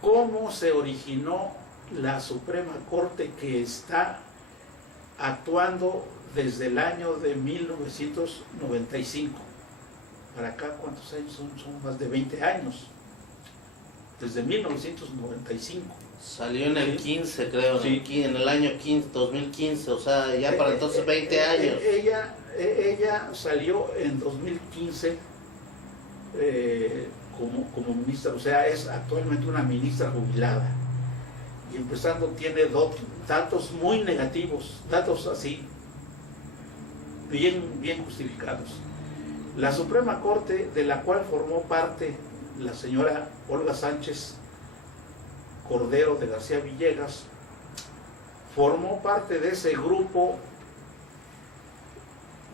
cómo se originó la Suprema Corte, que está actuando desde el año de 1995. Para acá, ¿cuántos años son? Son más de 20 años. Desde 1995. Salió en el 15, creo, sí. En el año 2015, o sea, ya para entonces 20 años. Ella salió en 2015 como ministra, o sea, es actualmente una ministra jubilada. Y empezando tiene datos muy negativos, datos así, bien justificados. La Suprema Corte, de la cual formó parte la señora Olga Sánchez Cordero de García Villegas, formó parte de ese grupo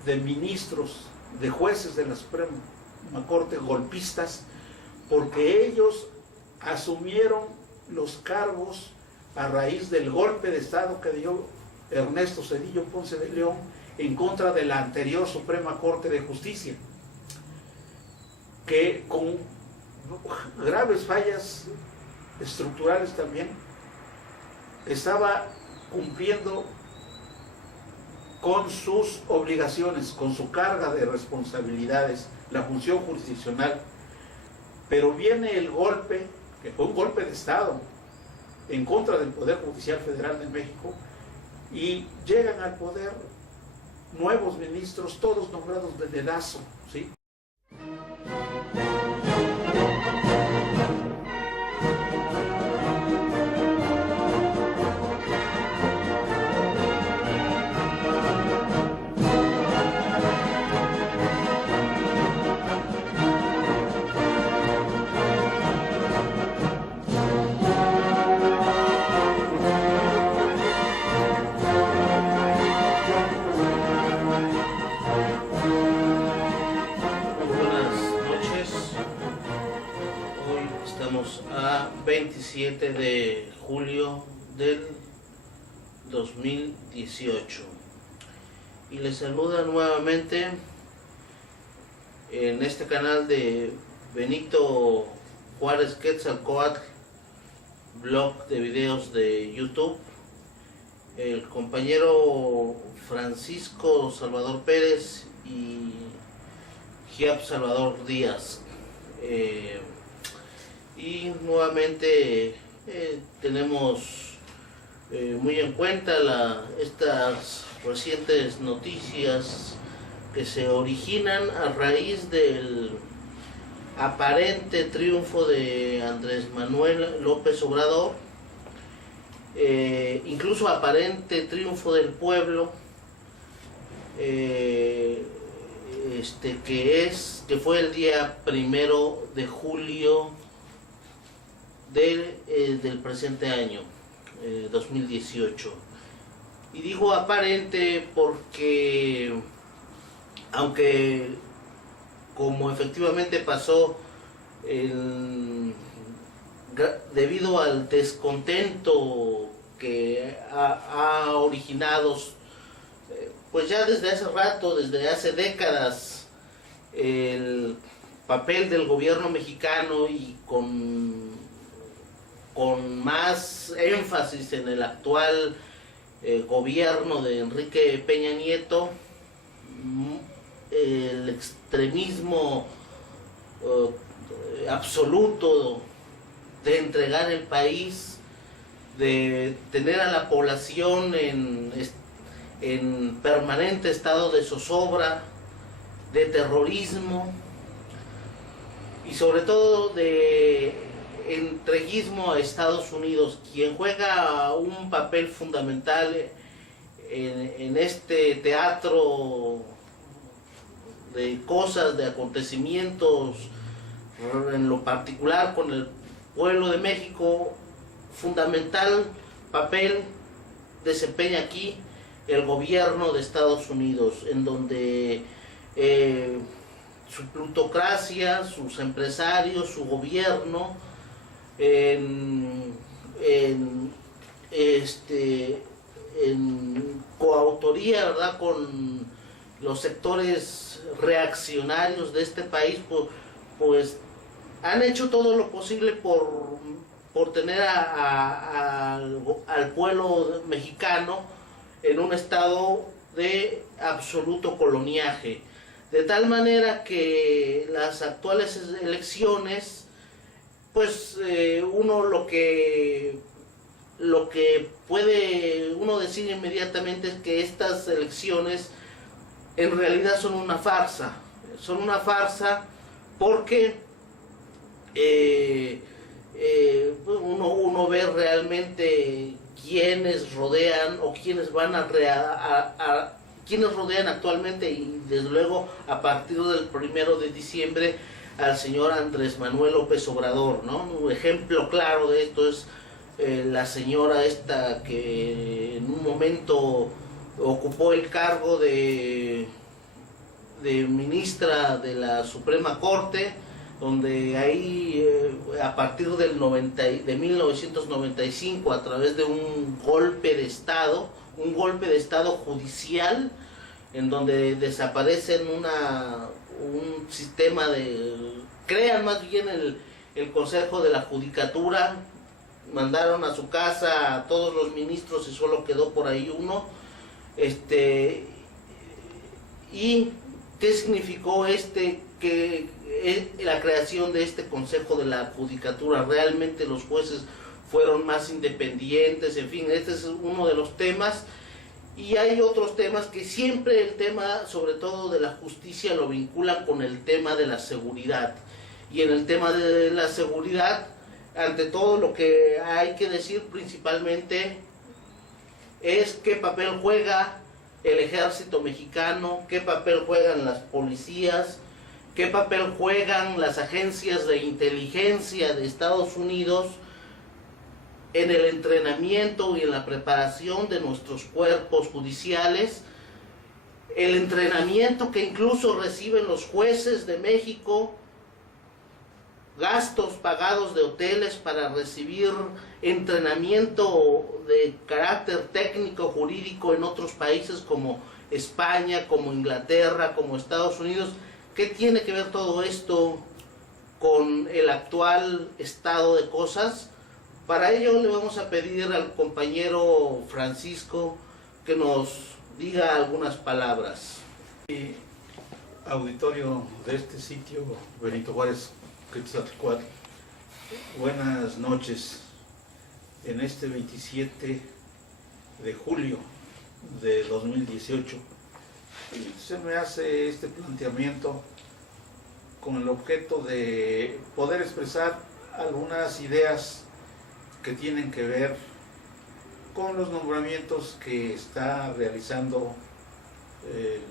de ministros, de jueces de la Suprema Corte, golpistas, porque ellos asumieron los cargos a raíz del golpe de Estado que dio Ernesto Zedillo Ponce de León en contra de la anterior Suprema Corte de Justicia, que con graves fallas estructurales también estaba cumpliendo con sus obligaciones, con su carga de responsabilidades, la función jurisdiccional. Pero viene el golpe, que fue un golpe de Estado, en contra del Poder Judicial Federal de México, y llegan al poder nuevos ministros, todos nombrados de dedazo, ¿sí? A 27 de julio del 2018 y les saluda nuevamente en este canal de Benito Juárez Quetzalcóatl, blog de videos de YouTube, el compañero Francisco Salvador Pérez y Giap Salvador Díaz. Y nuevamente tenemos muy en cuenta estas recientes noticias que se originan a raíz del aparente triunfo de Andrés Manuel López Obrador, incluso aparente triunfo del pueblo, que fue el día 1 de julio del presente año, 2018. Y digo aparente porque, aunque como efectivamente pasó, debido al descontento que ha originado, pues ya desde hace rato, desde hace décadas, el papel del gobierno mexicano, y con más énfasis en el actual gobierno de Enrique Peña Nieto, el extremismo absoluto de entregar el país, de tener a la población en permanente estado de zozobra, de terrorismo y sobre todo de entreguismo a Estados Unidos, quien juega un papel fundamental en este teatro de cosas, de acontecimientos, en lo particular con el pueblo de México. Fundamental papel desempeña aquí el gobierno de Estados Unidos, en donde su plutocracia, sus empresarios, su gobierno, en coautoría, ¿verdad?, con los sectores reaccionarios de este país, pues han hecho todo lo posible por por tener al pueblo mexicano en un estado de absoluto coloniaje. De tal manera que las actuales elecciones, pues uno lo que puede uno decir inmediatamente es que estas elecciones en realidad son una farsa. Son una farsa porque uno ve realmente quiénes rodean o quiénes van quienes rodean actualmente, y desde luego a partir del 1 de diciembre al señor Andrés Manuel López Obrador, ¿no? Un ejemplo claro de esto es la señora esta que en un momento ocupó el cargo de ministra de la Suprema Corte, donde ahí a partir de 1995, a través de un golpe de Estado judicial, en donde desaparecen un sistema crean más bien el Consejo de la Judicatura, mandaron a su casa a todos los ministros y solo quedó por ahí uno, y ¿qué significó que la creación de este Consejo de la Judicatura? Realmente los jueces fueron más independientes, en fin, este es uno de los temas. Y hay otros temas que siempre el tema, sobre todo de la justicia, lo vinculan con el tema de la seguridad. Y en el tema de la seguridad, ante todo, lo que hay que decir principalmente es qué papel juega el ejército mexicano, qué papel juegan las policías, qué papel juegan las agencias de inteligencia de Estados Unidos en el entrenamiento y en la preparación de nuestros cuerpos judiciales, el entrenamiento que incluso reciben los jueces de México, gastos pagados de hoteles para recibir entrenamiento de carácter técnico jurídico en otros países como España, como Inglaterra, como Estados Unidos. ¿Qué tiene que ver todo esto con el actual estado de cosas? Para ello le vamos a pedir al compañero Francisco que nos diga algunas palabras. Auditorio de este sitio, Benito Juárez, Quetzalcóatl, buenas noches. En este 27 de julio de 2018 se me hace este planteamiento con el objeto de poder expresar algunas ideas que tienen que ver con los nombramientos que está realizando el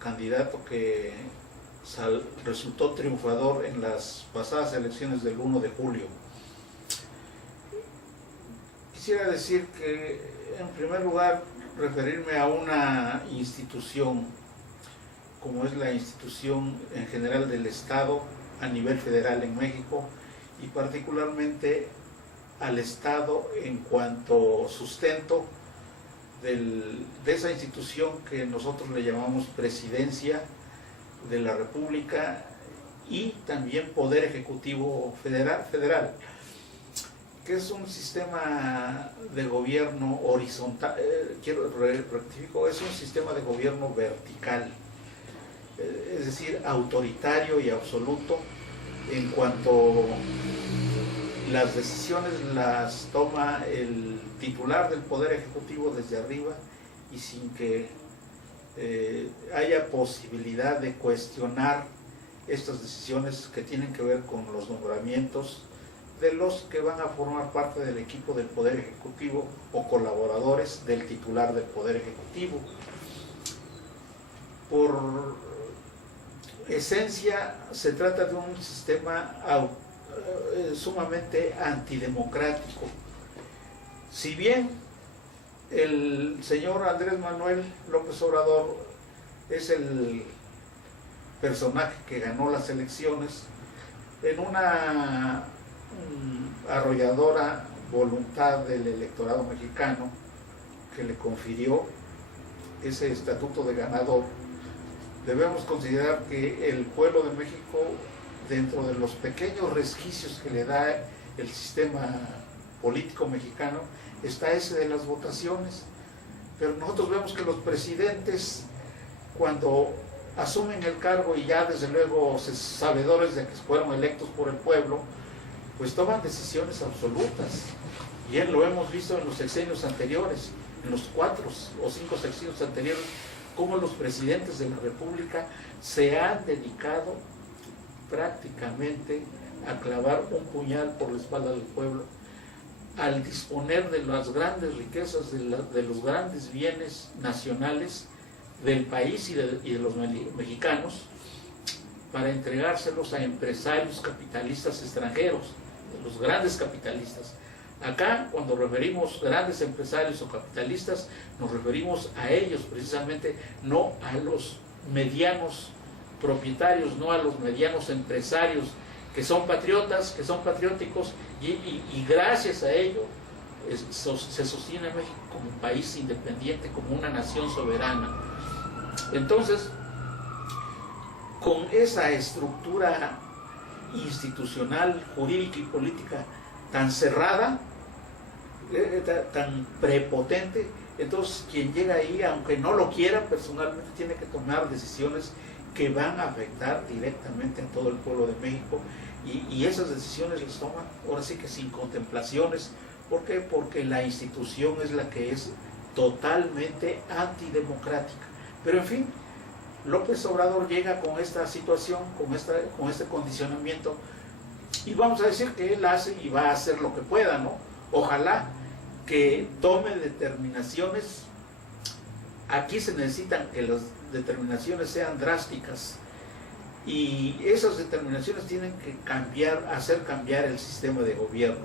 candidato que resultó triunfador en las pasadas elecciones del 1 de julio. Quisiera decir que, en primer lugar, referirme a una institución, como es la institución en general del Estado a nivel federal en México, y particularmente al Estado en cuanto sustento de esa institución que nosotros le llamamos Presidencia de la República y también Poder Ejecutivo Federal, que es un sistema de gobierno horizontal, rectifico, es un sistema de gobierno vertical, es decir, autoritario y absoluto, en cuanto las decisiones las toma el titular del Poder Ejecutivo desde arriba y sin que haya posibilidad de cuestionar estas decisiones que tienen que ver con los nombramientos de los que van a formar parte del equipo del Poder Ejecutivo o colaboradores del titular del Poder Ejecutivo. Por esencia se trata de un sistema sumamente antidemocrático. Si bien el señor Andrés Manuel López Obrador es el personaje que ganó las elecciones en una arrolladora voluntad del electorado mexicano que le confirió ese estatuto de ganador, debemos considerar que el pueblo de México, dentro de los pequeños resquicios que le da el sistema político mexicano está ese de las votaciones. Pero nosotros vemos que los presidentes, cuando asumen el cargo y ya desde luego sabedores de que fueron electos por el pueblo, pues toman decisiones absolutas. Bien lo hemos visto en los sexenios anteriores, en los 4 o 5 sexenios anteriores, cómo los presidentes de la República se han dedicado prácticamente a clavar un puñal por la espalda del pueblo, al disponer de las grandes riquezas, de los grandes bienes nacionales del país y de los mexicanos, para entregárselos a empresarios capitalistas extranjeros, de los grandes capitalistas. Acá, cuando referimos grandes empresarios o capitalistas, nos referimos a ellos precisamente, no a los medianos propietarios, no a los medianos empresarios que son patriotas, que son patrióticos, y gracias a ello se sostiene México como un país independiente, como una nación soberana. Entonces, con esa estructura institucional, jurídica y política tan cerrada, tan prepotente, entonces quien llega ahí, aunque no lo quiera personalmente, tiene que tomar decisiones que van a afectar directamente a todo el pueblo de México, y esas decisiones las toman ahora sí que sin contemplaciones. ¿Por qué? Porque la institución es la que es totalmente antidemocrática. Pero en fin, López Obrador llega con esta situación, con este condicionamiento, y vamos a decir que él hace y va a hacer lo que pueda, ¿no? Ojalá que tome determinaciones. Aquí se necesitan que las determinaciones sean drásticas, y esas determinaciones tienen que hacer cambiar el sistema de gobierno,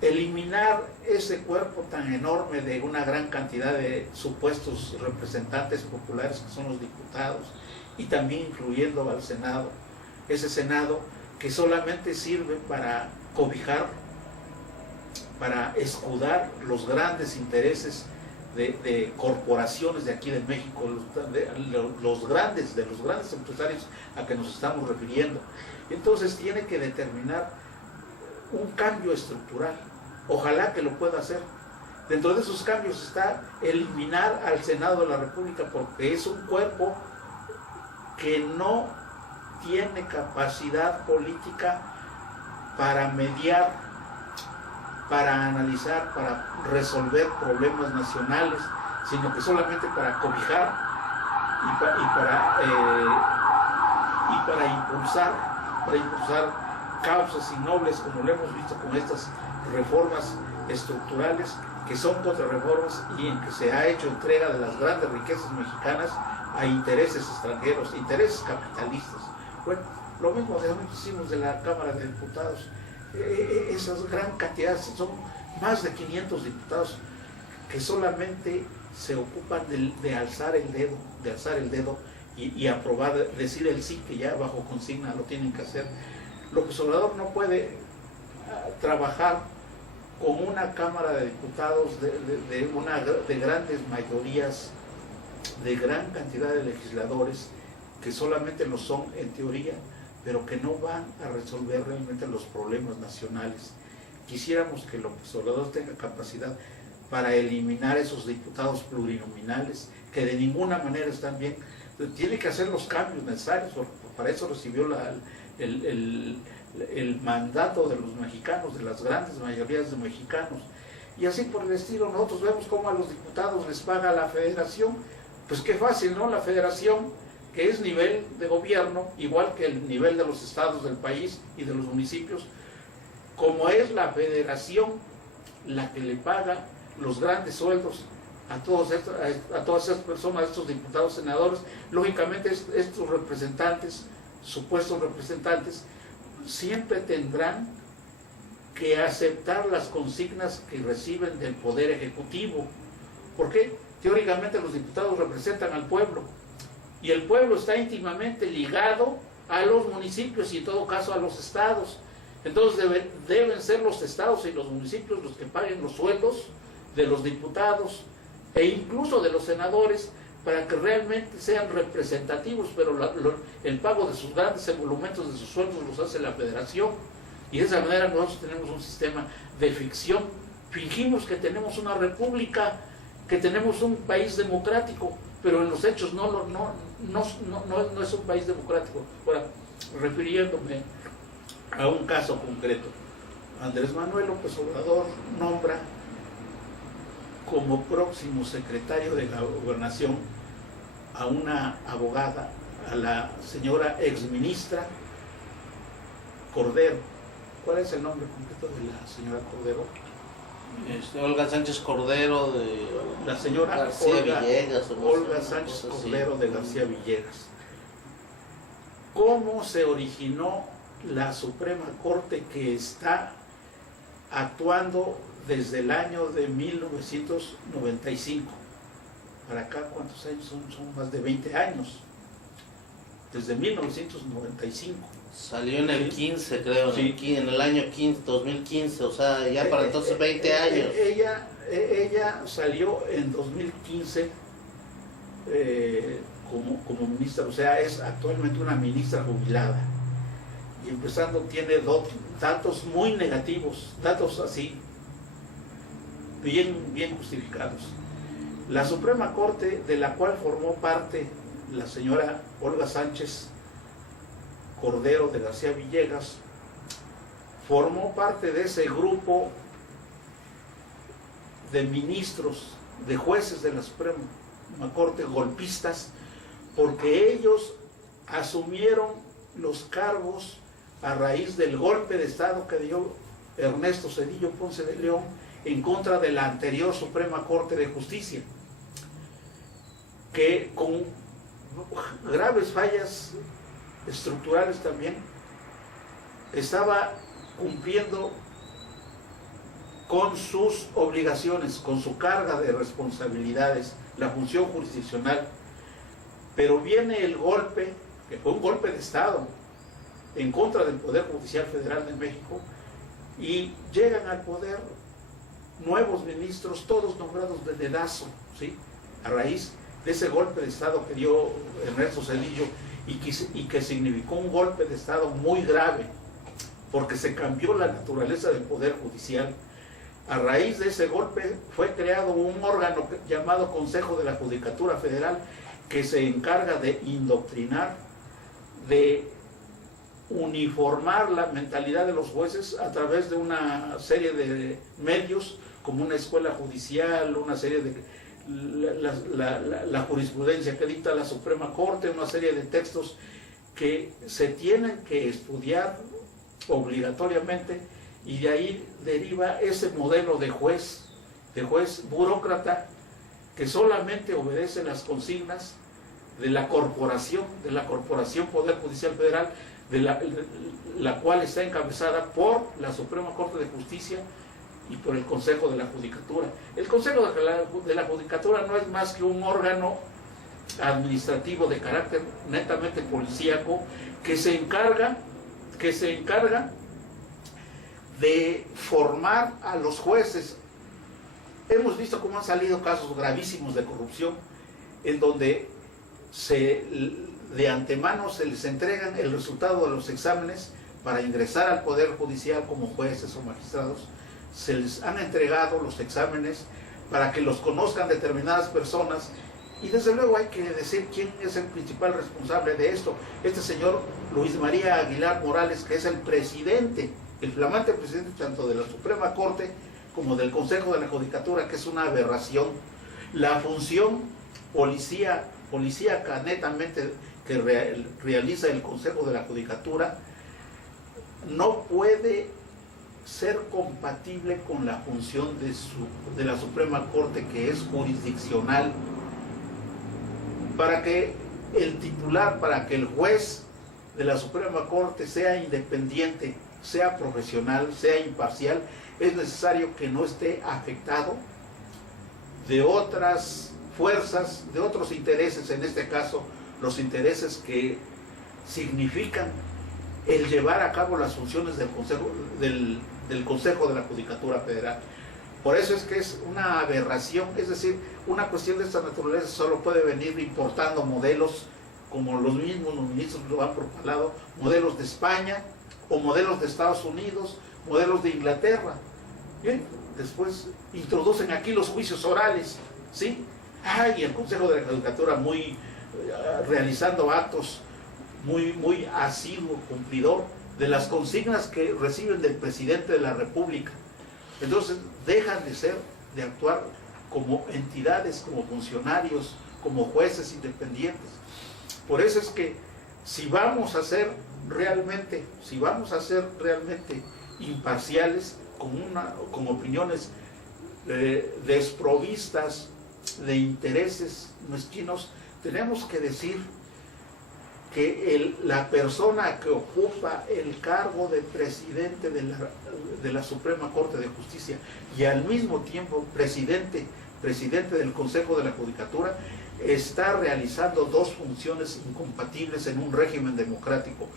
eliminar ese cuerpo tan enorme de una gran cantidad de supuestos representantes populares que son los diputados, y también incluyendo al Senado, ese Senado que solamente sirve para cobijar, para escudar los grandes intereses de corporaciones de aquí de México, los grandes empresarios a que nos estamos refiriendo. Entonces tiene que determinar un cambio estructural. Ojalá que lo pueda hacer. Dentro de esos cambios está eliminar al Senado de la República, porque es un cuerpo que no tiene capacidad política para mediar, para analizar, para resolver problemas nacionales, sino que solamente para cobijar y para impulsar causas innobles, como lo hemos visto con estas reformas estructurales, que son contrarreformas y en que se ha hecho entrega de las grandes riquezas mexicanas a intereses extranjeros, intereses capitalistas. Bueno, lo mismo hicimos de la Cámara de Diputados. Esas gran cantidades, son más de 500 diputados que solamente se ocupan de alzar el dedo y aprobar, decir el sí, que ya bajo consigna lo tienen que hacer. López Obrador no puede trabajar con una Cámara de Diputados de grandes mayorías, de gran cantidad de legisladores que solamente lo son en teoría, pero que no van a resolver realmente los problemas nacionales. Quisiéramos que López Obrador tenga capacidad para eliminar esos diputados plurinominales, que de ninguna manera están bien. Tiene que hacer los cambios necesarios, para eso recibió el mandato de los mexicanos, de las grandes mayorías de mexicanos. Y así por el estilo, nosotros vemos cómo a los diputados les paga la federación. Pues qué fácil, ¿no? La federación, que es nivel de gobierno, igual que el nivel de los estados del país y de los municipios, como es la federación la que le paga los grandes sueldos a todas esas personas, a estos diputados, senadores, lógicamente estos representantes, supuestos representantes, siempre tendrán que aceptar las consignas que reciben del Poder Ejecutivo. ¿Por qué? Teóricamente los diputados representan al pueblo, y el pueblo está íntimamente ligado a los municipios y en todo caso a los estados. Entonces deben ser los estados y los municipios los que paguen los sueldos de los diputados e incluso de los senadores, para que realmente sean representativos, pero el pago de sus grandes emolumentos, de sus sueldos, los hace la federación. Y de esa manera nosotros tenemos un sistema de ficción. Fingimos que tenemos una república, que tenemos un país democrático, pero en los hechos no es un país democrático. Ahora, refiriéndome a un caso concreto, Andrés Manuel López Obrador nombra como próximo secretario de la Gobernación a una abogada, a la señora exministra Cordero. ¿Cuál es el nombre completo de la señora Cordero? Olga Sánchez Cordero de la señora García Villegas. Olga Sánchez Cordero de García Villegas. ¿Cómo se originó la Suprema Corte que está actuando desde el año de 1995? Para acá, ¿cuántos años son? Son más de 20 años. Desde 1995. Salió en el 15, creo, sí. En el año 2015, o sea, ya para entonces 20 años. Ella salió en 2015 como ministra, o sea, es actualmente una ministra jubilada. Y empezando tiene datos muy negativos, datos así, bien justificados. La Suprema Corte, de la cual formó parte la señora Olga Sánchez Cordero de García Villegas, formó parte de ese grupo de ministros, de jueces de la Suprema Corte golpistas, porque ellos asumieron los cargos a raíz del golpe de Estado que dio Ernesto Zedillo Ponce de León en contra de la anterior Suprema Corte de Justicia, que con graves fallas estructurales también estaba cumpliendo con sus obligaciones, con su carga de responsabilidades, la función jurisdiccional. Pero viene el golpe, que fue un golpe de Estado, en contra del Poder Judicial Federal de México, y llegan al poder nuevos ministros, todos nombrados de dedazo, ¿sí? A raíz de ese golpe de Estado que dio Ernesto Zedillo y que significó un golpe de Estado muy grave, porque se cambió la naturaleza del Poder Judicial. A raíz de ese golpe fue creado un órgano llamado Consejo de la Judicatura Federal, que se encarga de indoctrinar, de uniformar la mentalidad de los jueces a través de una serie de medios, como una escuela judicial, una serie de la jurisprudencia que dicta la Suprema Corte, una serie de textos que se tienen que estudiar obligatoriamente, y de ahí deriva ese modelo de juez burócrata que solamente obedece las consignas de la corporación Poder Judicial Federal, de la cual está encabezada por la Suprema Corte de Justicia y por el Consejo de la Judicatura. El Consejo de la Judicatura no es más que un órgano administrativo de carácter netamente policíaco que se encarga de formar a los jueces. Hemos visto cómo han salido casos gravísimos de corrupción en donde de antemano se les entregan el resultado de los exámenes para ingresar al Poder Judicial como jueces o magistrados. Se les han entregado los exámenes para que los conozcan determinadas personas, y desde luego hay que decir quién es el principal responsable de esto. Este señor Luis María Aguilar Morales, que es el presidente, el flamante presidente tanto de la Suprema Corte como del Consejo de la Judicatura, que es una aberración. La función policíaca netamente que realiza el Consejo de la Judicatura no puede ser compatible con la función de la Suprema Corte, que es jurisdiccional. Para que el titular, para que el juez de la Suprema Corte sea independiente, sea profesional, sea imparcial, es necesario que no esté afectado de otras fuerzas, de otros intereses, en este caso los intereses que significan el llevar a cabo las funciones del Consejo de la Judicatura Federal. Por eso es que es una aberración, es decir, una cuestión de esta naturaleza solo puede venir importando modelos, como los mismos ministros lo han propalado, modelos de España, o modelos de Estados Unidos, modelos de Inglaterra. Bien, después introducen aquí los juicios orales, ¿sí? Y el Consejo de la Judicatura realizando actos muy asiduo, cumplidor de las consignas que reciben del presidente de la República. Entonces dejan de actuar como entidades, como funcionarios, como jueces independientes. Por eso es que si vamos a ser realmente imparciales, con opiniones desprovistas de intereses mezquinos, tenemos que decir que la persona que ocupa el cargo de presidente de la Suprema Corte de Justicia y al mismo tiempo presidente del Consejo de la Judicatura está realizando dos funciones incompatibles en un régimen democrático.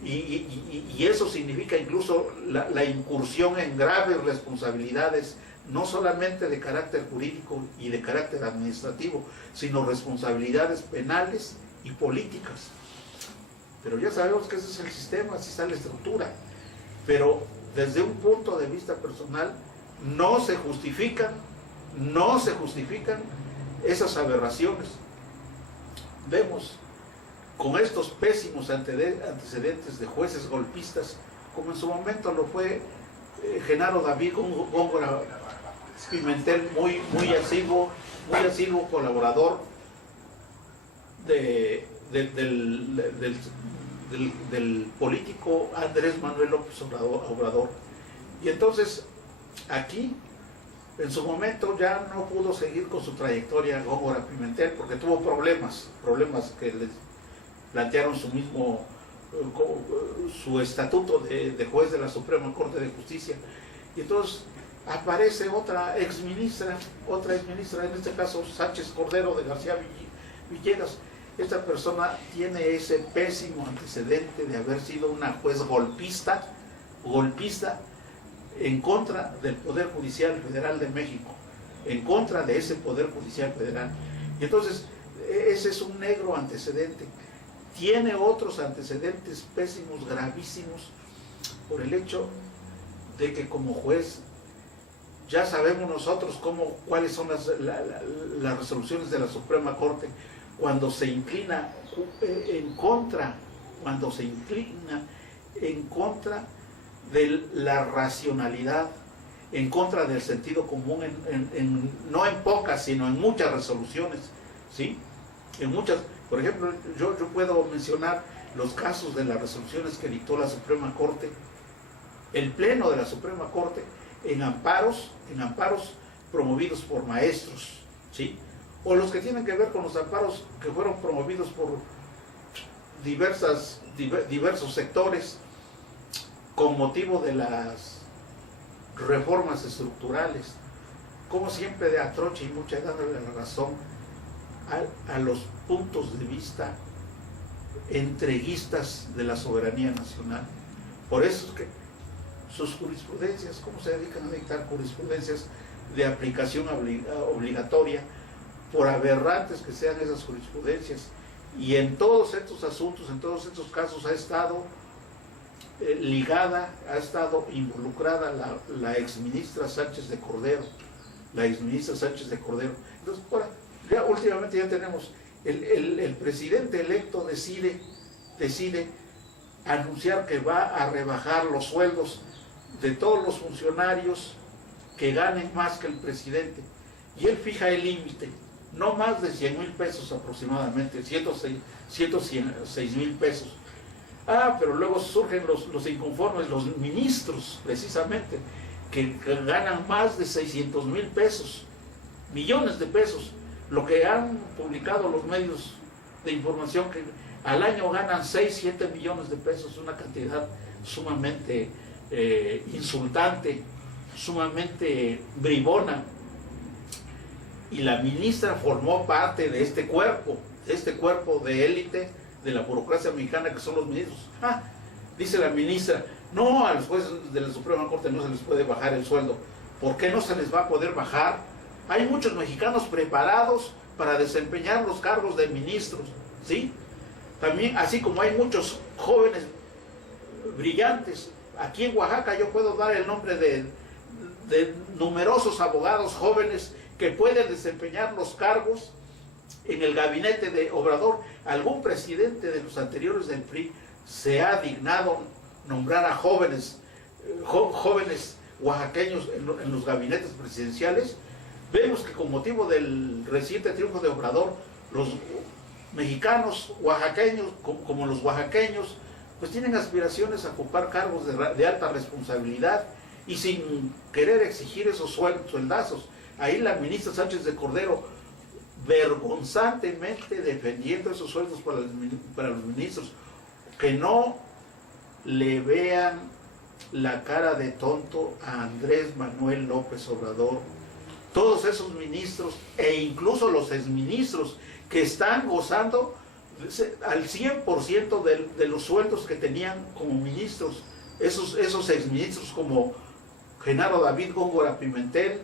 Y eso significa incluso la incursión en graves responsabilidades, no solamente de carácter jurídico y de carácter administrativo, sino responsabilidades penales y políticas. Pero ya sabemos que ese es el sistema, así está la estructura. Pero desde un punto de vista personal, no se justifican esas aberraciones. Vemos con estos pésimos antecedentes de jueces golpistas, como en su momento lo fue Genaro David Góngora Pimentel, muy asiduo colaborador del político Andrés Manuel López Obrador. Y entonces aquí en su momento ya no pudo seguir con su trayectoria Góngora Pimentel porque tuvo problemas que les plantearon su estatuto de juez de la Suprema Corte de Justicia. Y entonces aparece otra exministra, en este caso Sánchez Cordero de García Villegas. Esta persona tiene ese pésimo antecedente de haber sido una juez golpista en contra del Poder Judicial Federal de México, en contra de ese Poder Judicial Federal. Y entonces, ese es un negro antecedente. Tiene otros antecedentes pésimos, gravísimos, por el hecho de que como juez ya sabemos nosotros cuáles son las resoluciones de la Suprema Corte cuando se inclina en contra de la racionalidad, en contra del sentido común, no en pocas, sino en muchas resoluciones, ¿sí? En muchas, por ejemplo, yo puedo mencionar los casos de las resoluciones que dictó la Suprema Corte, el Pleno de la Suprema Corte, en amparos promovidos por maestros, ¿sí? O los que tienen que ver con los amparos que fueron promovidos por diversos sectores con motivo de las reformas estructurales, como siempre de atroche y mucha dándole la razón a los puntos de vista entreguistas de la soberanía nacional. Por eso es que sus jurisprudencias, ¿cómo se dedican a dictar jurisprudencias de aplicación obligatoria? Por aberrantes que sean esas jurisprudencias, y en todos estos asuntos, en todos estos casos ha estado involucrada la exministra Sánchez de Cordero, Entonces, ahora, ya últimamente ya tenemos, el presidente electo decide anunciar que va a rebajar los sueldos de todos los funcionarios que ganen más que el presidente, y él fija el límite, no más de 100,000 pesos aproximadamente, 106,000 pesos. Pero luego surgen los inconformes, los ministros, precisamente, que ganan más de 600,000 pesos, millones de pesos, lo que han publicado los medios de información, que al año ganan 6-7 millones de pesos, una cantidad sumamente insultante, sumamente bribona. Y la ministra formó parte de este cuerpo de élite de la burocracia mexicana, que son los ministros. Dice la ministra, no, a los jueces de la Suprema Corte no se les puede bajar el sueldo. ¿Por qué no se les va a poder bajar? Hay muchos mexicanos preparados para desempeñar los cargos de ministros, ¿sí? También, así como hay muchos jóvenes brillantes. Aquí en Oaxaca yo puedo dar el nombre de numerosos abogados jóvenes que pueden desempeñar los cargos en el gabinete de Obrador. Algún presidente de los anteriores del PRI se ha dignado nombrar a jóvenes oaxaqueños en los gabinetes presidenciales. Vemos que con motivo del reciente triunfo de Obrador, los mexicanos oaxaqueños, como los oaxaqueños, pues tienen aspiraciones a ocupar cargos de alta responsabilidad y sin querer exigir esos sueldazos. Ahí la ministra Sánchez de Cordero, vergonzantemente defendiendo esos sueldos para los ministros, que no le vean la cara de tonto a Andrés Manuel López Obrador. Todos esos ministros e incluso los exministros que están gozando al 100% de los sueldos que tenían como ministros, esos exministros como Genaro David Góngora Pimentel,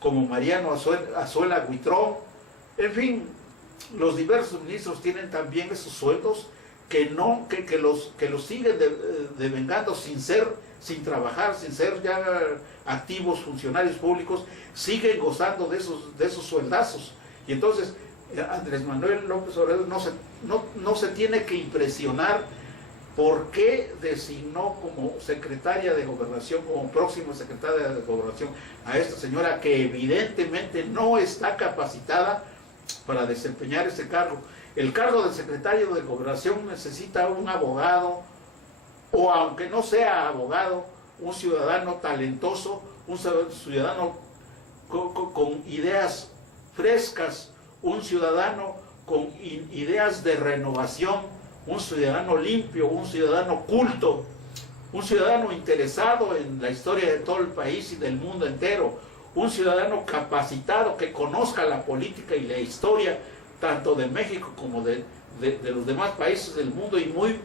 como Mariano Azuela Huitrón, en fin, los diversos ministros tienen también esos sueldos que los siguen devengando sin trabajar, sin ser ya activos funcionarios públicos, siguen gozando de esos sueldazos. Y entonces Andrés Manuel López Obrador no se tiene que impresionar por qué designó como secretaria de Gobernación, como próxima secretaria de Gobernación, a esta señora que evidentemente no está capacitada para desempeñar ese cargo. El cargo de secretario de Gobernación necesita un abogado, o aunque no sea abogado, un ciudadano talentoso, un ciudadano con ideas frescas, un ciudadano con ideas de renovación, un ciudadano limpio, un ciudadano culto, un ciudadano interesado en la historia de todo el país y del mundo entero, un ciudadano capacitado que conozca la política y la historia tanto de México como de los demás países del mundo y muy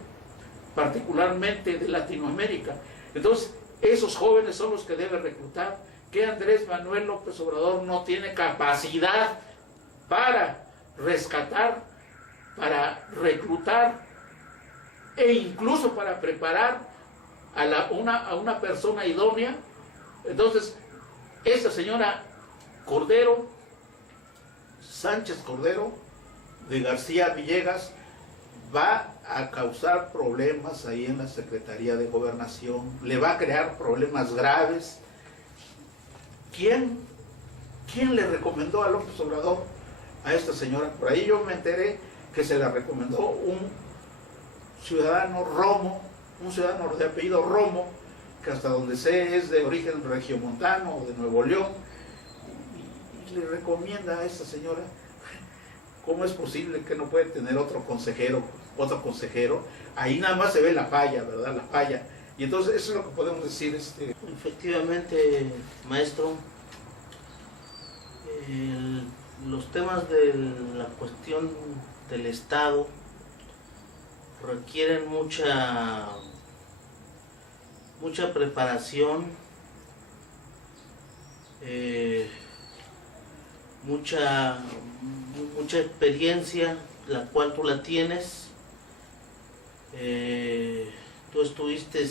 particularmente de Latinoamérica. Entonces, esos jóvenes son los que debe reclutar. Que Andrés Manuel López Obrador no tiene capacidad para rescatar, para reclutar e incluso para preparar a una persona idónea. Entonces, esta señora Cordero, Sánchez Cordero, de García Villegas, va a causar problemas ahí en la Secretaría de Gobernación, le va a crear problemas graves. ¿Quién le recomendó a López Obrador a esta señora? Por ahí yo me enteré que se la recomendó un ciudadano Romo, un ciudadano de apellido Romo, que hasta donde sé es de origen regiomontano o de Nuevo León, y le recomienda a esta señora. ¿Cómo es posible que no puede tener otro consejero? Ahí nada más se ve la falla, ¿verdad? La falla. Y entonces eso es lo que podemos decir. Efectivamente, maestro, los temas de la cuestión del Estado requieren mucha preparación, mucha experiencia, la cual tú la tienes. Tú estuviste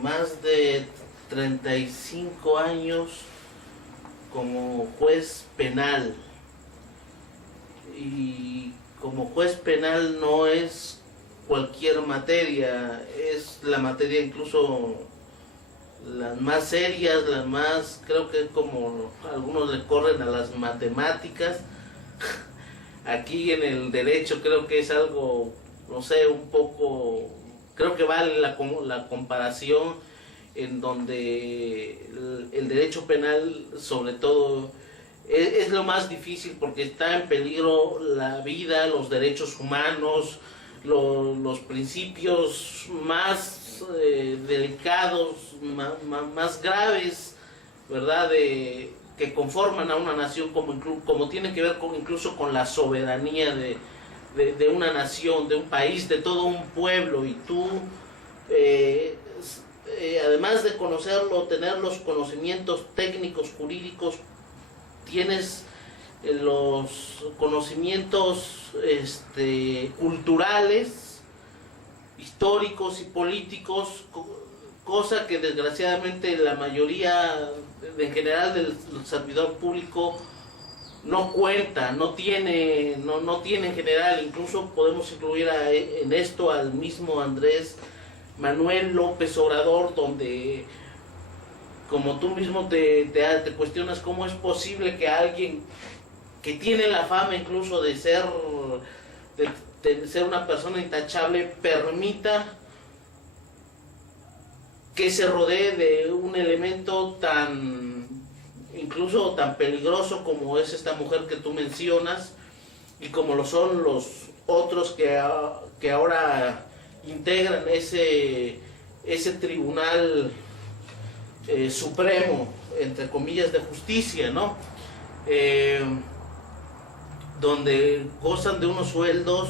más de 35 años como juez penal, y como juez penal no es cualquier materia, es la materia incluso las más serias, las más, creo que es como algunos le corren a las matemáticas. Aquí en el derecho creo que es algo, no sé, un poco, creo que vale la comparación, en donde el derecho penal sobre todo es lo más difícil, porque está en peligro la vida, los derechos humanos, los principios más delicados, más graves, ¿verdad?, que conforman a una nación, como tiene que ver incluso con la soberanía de una nación, de un país, de todo un pueblo. Y tú, además de conocerlo, tener los conocimientos técnicos, jurídicos, tienes los conocimientos culturales, históricos y políticos, cosa que desgraciadamente la mayoría en general del servidor público no cuenta, no tiene en general. Incluso podemos incluir en esto al mismo Andrés Manuel López Obrador, donde, como tú mismo te cuestionas cómo es posible que alguien que tiene la fama incluso de ser una persona intachable permita que se rodee de un elemento incluso tan peligroso como es esta mujer que tú mencionas, y como lo son los otros que ahora integran ese tribunal supremo, entre comillas, de justicia, ¿no? Donde gozan de unos sueldos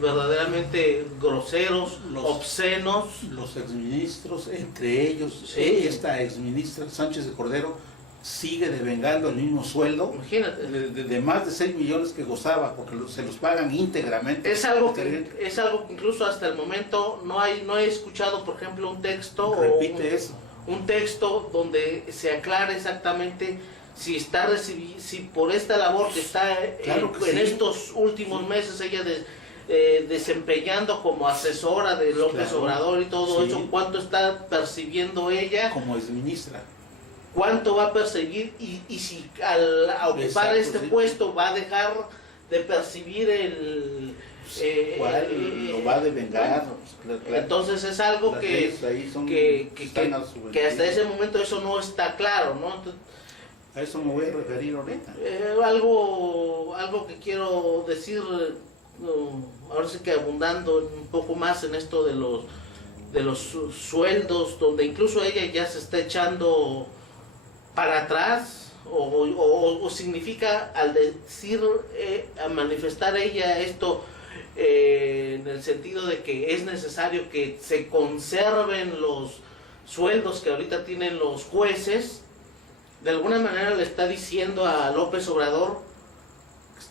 verdaderamente groseros, obscenos. Los exministros, entre ellos, Sí. Esta exministra Sánchez de Cordero sigue devengando el mismo sueldo. Imagínate. De más de 6 millones que gozaba, porque se los pagan íntegramente. Es algo que incluso hasta el momento no he escuchado, por ejemplo, un texto Repite eso. un texto donde se aclara exactamente si por esta labor que está Claro que en sí. estos últimos meses ella desempeñando como asesora de López Claro. Obrador y todo Sí. eso, cuánto está percibiendo ella, Como exministra. cuánto va a perseguir, y si al ocupar Exacto, este sí. puesto va a dejar de percibir ¿Cuál lo va a devengar? bueno, entonces es algo Las que leyes ahí son- que están a su hasta beneficio. ese momento eso no está claro, ¿no? Entonces, A eso me voy a referir ahorita. algo que quiero decir, ahora sí que abundando un poco más en esto de los sueldos, donde incluso ella ya se está echando para atrás, o significa, al decir, a manifestar ella esto, en el sentido de que es necesario que se conserven los sueldos que ahorita tienen los jueces, de alguna manera le está diciendo a López Obrador que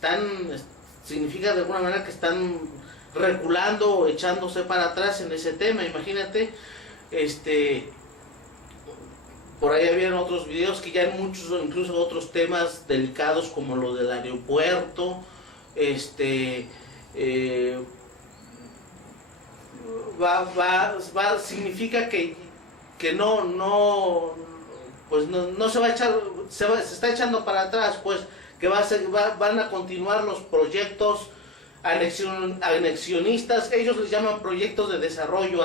significa de alguna manera que están reculando o echándose para atrás en ese tema. Imagínate, por ahí habían otros videos que ya en muchos, incluso otros temas delicados como lo del aeropuerto, significa que no se va a echar, se está echando para atrás, pues, que van a continuar los proyectos anexionistas. Ellos les llaman proyectos de desarrollo.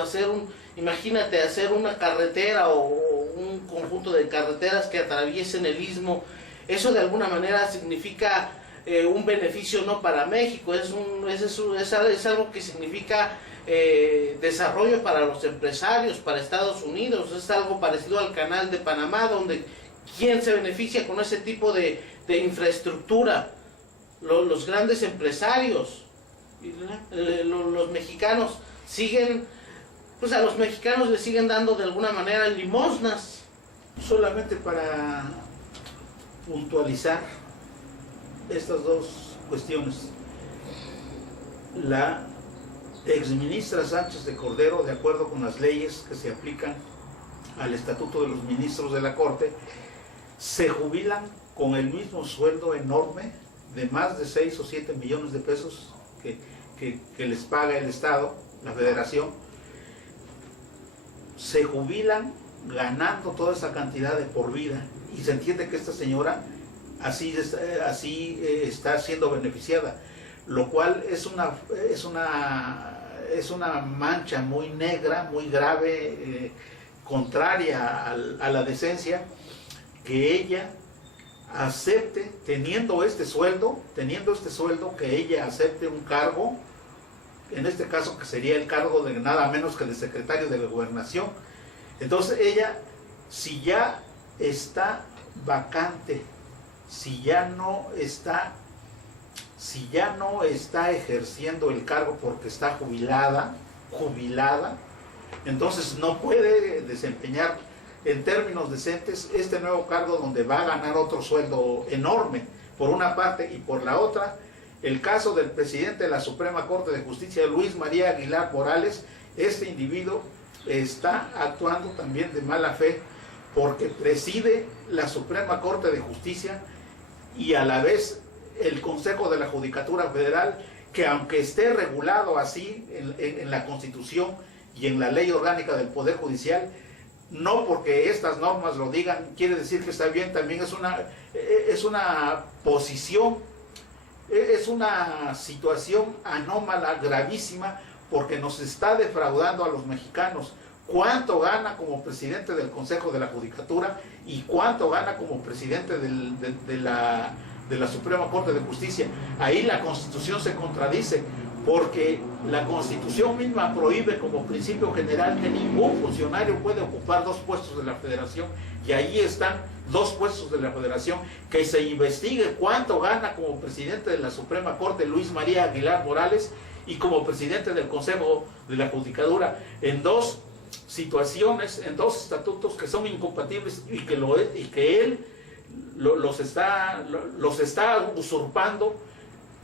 Imagínate hacer una carretera o un conjunto de carreteras que atraviesen el istmo. Eso de alguna manera significa un beneficio no para México, es algo que significa desarrollo para los empresarios, para Estados Unidos. Es algo parecido al canal de Panamá, donde ¿quién se beneficia con ese tipo de infraestructura? Los grandes empresarios. Los mexicanos siguen, pues a los mexicanos les siguen dando de alguna manera limosnas. Solamente para puntualizar estas dos cuestiones. La exministra Sánchez de Cordero, de acuerdo con las leyes que se aplican al Estatuto de los Ministros de la Corte, se jubilan con el mismo sueldo enorme de más de 6 o 7 millones de pesos que les paga el Estado, la Federación. Se jubilan ganando toda esa cantidad de por vida, y se entiende que esta señora así está siendo beneficiada, lo cual es una mancha muy negra, muy grave, contraria a la decencia, que ella acepte, teniendo este sueldo, que ella acepte un cargo, en este caso que sería el cargo de nada menos que de secretario de la Gobernación. Entonces ella, si ya está vacante, si ya no está ejerciendo el cargo porque está jubilada, entonces no puede desempeñar en términos decentes este nuevo cargo, donde va a ganar otro sueldo enorme, por una parte, y por la otra, el caso del presidente de la Suprema Corte de Justicia, Luis María Aguilar Morales, este individuo está actuando también de mala fe porque preside la Suprema Corte de Justicia y a la vez el Consejo de la Judicatura Federal, que aunque esté regulado así en la Constitución y en la Ley Orgánica del Poder Judicial, no porque estas normas lo digan quiere decir que está bien. También es una posición, es una situación anómala, gravísima, porque nos está defraudando a los mexicanos. ¿Cuánto gana como presidente del Consejo de la Judicatura y cuánto gana como presidente de la Suprema Corte de Justicia? Ahí la Constitución se contradice, porque la Constitución misma prohíbe como principio general que ningún funcionario puede ocupar 2 puestos de la Federación, y ahí están 2 puestos de la Federación. Que se investigue cuánto gana como presidente de la Suprema Corte Luis María Aguilar Morales y como presidente del Consejo de la Judicatura, en 2 situaciones, en 2 estatutos que son incompatibles y que él los está usurpando,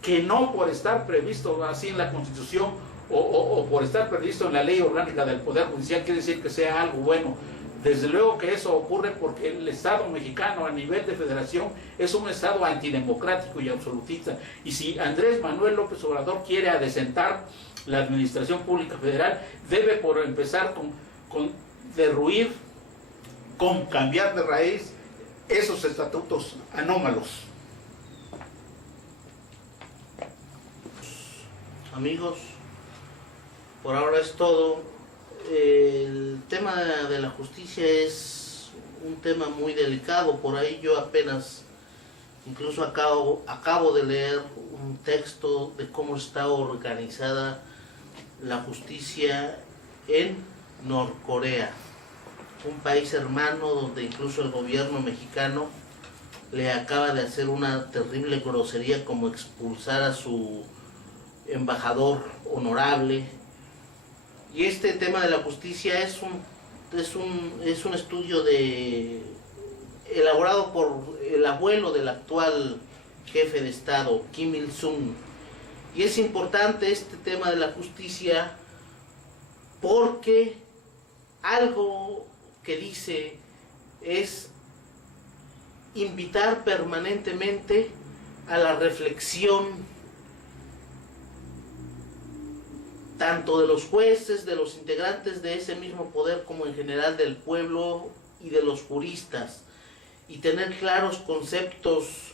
que no por estar previsto así en la Constitución o por estar previsto en la Ley Orgánica del Poder Judicial quiere decir que sea algo bueno. Desde luego que eso ocurre porque el Estado mexicano a nivel de federación es un Estado antidemocrático y absolutista. Y si Andrés Manuel López Obrador quiere adecentar la administración pública federal, debe por empezar con derruir, con cambiar de raíz esos estatutos anómalos. Amigos, por ahora es todo. El tema de la justicia es un tema muy delicado. Por ahí yo apenas, incluso acabo de leer un texto de cómo está organizada la justicia en Norcorea, un país hermano donde incluso el gobierno mexicano le acaba de hacer una terrible grosería como expulsar a su embajador honorable. Y este tema de la justicia es un estudio elaborado por el abuelo del actual jefe de Estado, Kim Il-sung. Y es importante este tema de la justicia porque algo que dice es invitar permanentemente a la reflexión tanto de los jueces, de los integrantes de ese mismo poder, como en general del pueblo y de los juristas, y tener claros conceptos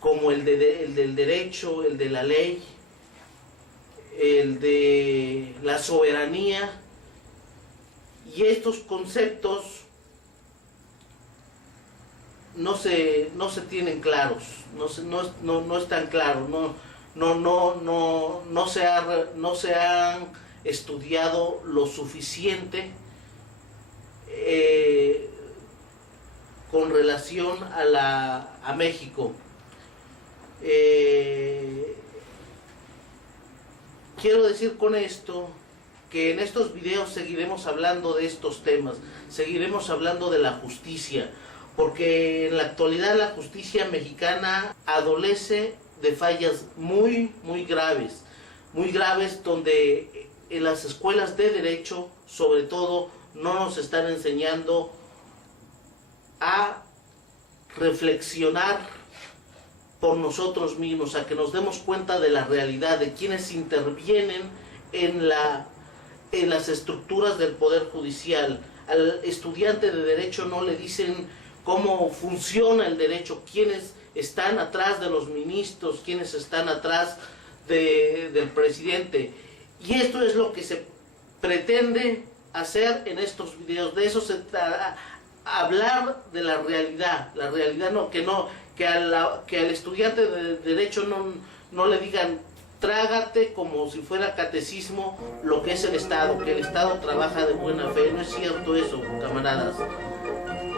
como el del derecho, el de la ley, el de la soberanía. Y estos conceptos no se tienen claros, no están claros, no se han estudiado lo suficiente con relación a México. Quiero decir con esto que en estos videos seguiremos hablando de estos temas, seguiremos hablando de la justicia, porque en la actualidad la justicia mexicana adolece de fallas muy graves, donde en las escuelas de derecho, sobre todo, no nos están enseñando a reflexionar por nosotros mismos, a que nos demos cuenta de la realidad, de quienes intervienen en las estructuras del Poder Judicial. Al estudiante de derecho no le dicen cómo funciona el derecho, quiénes están atrás de los ministros, quienes están atrás del presidente. Y esto es lo que se pretende hacer en estos videos. De eso se trata, hablar de la realidad no, que al estudiante de derecho no le digan trágate como si fuera catecismo lo que es el Estado, que el Estado trabaja de buena fe. No es cierto eso, camaradas.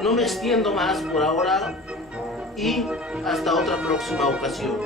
No me extiendo más por ahora y hasta otra próxima ocasión.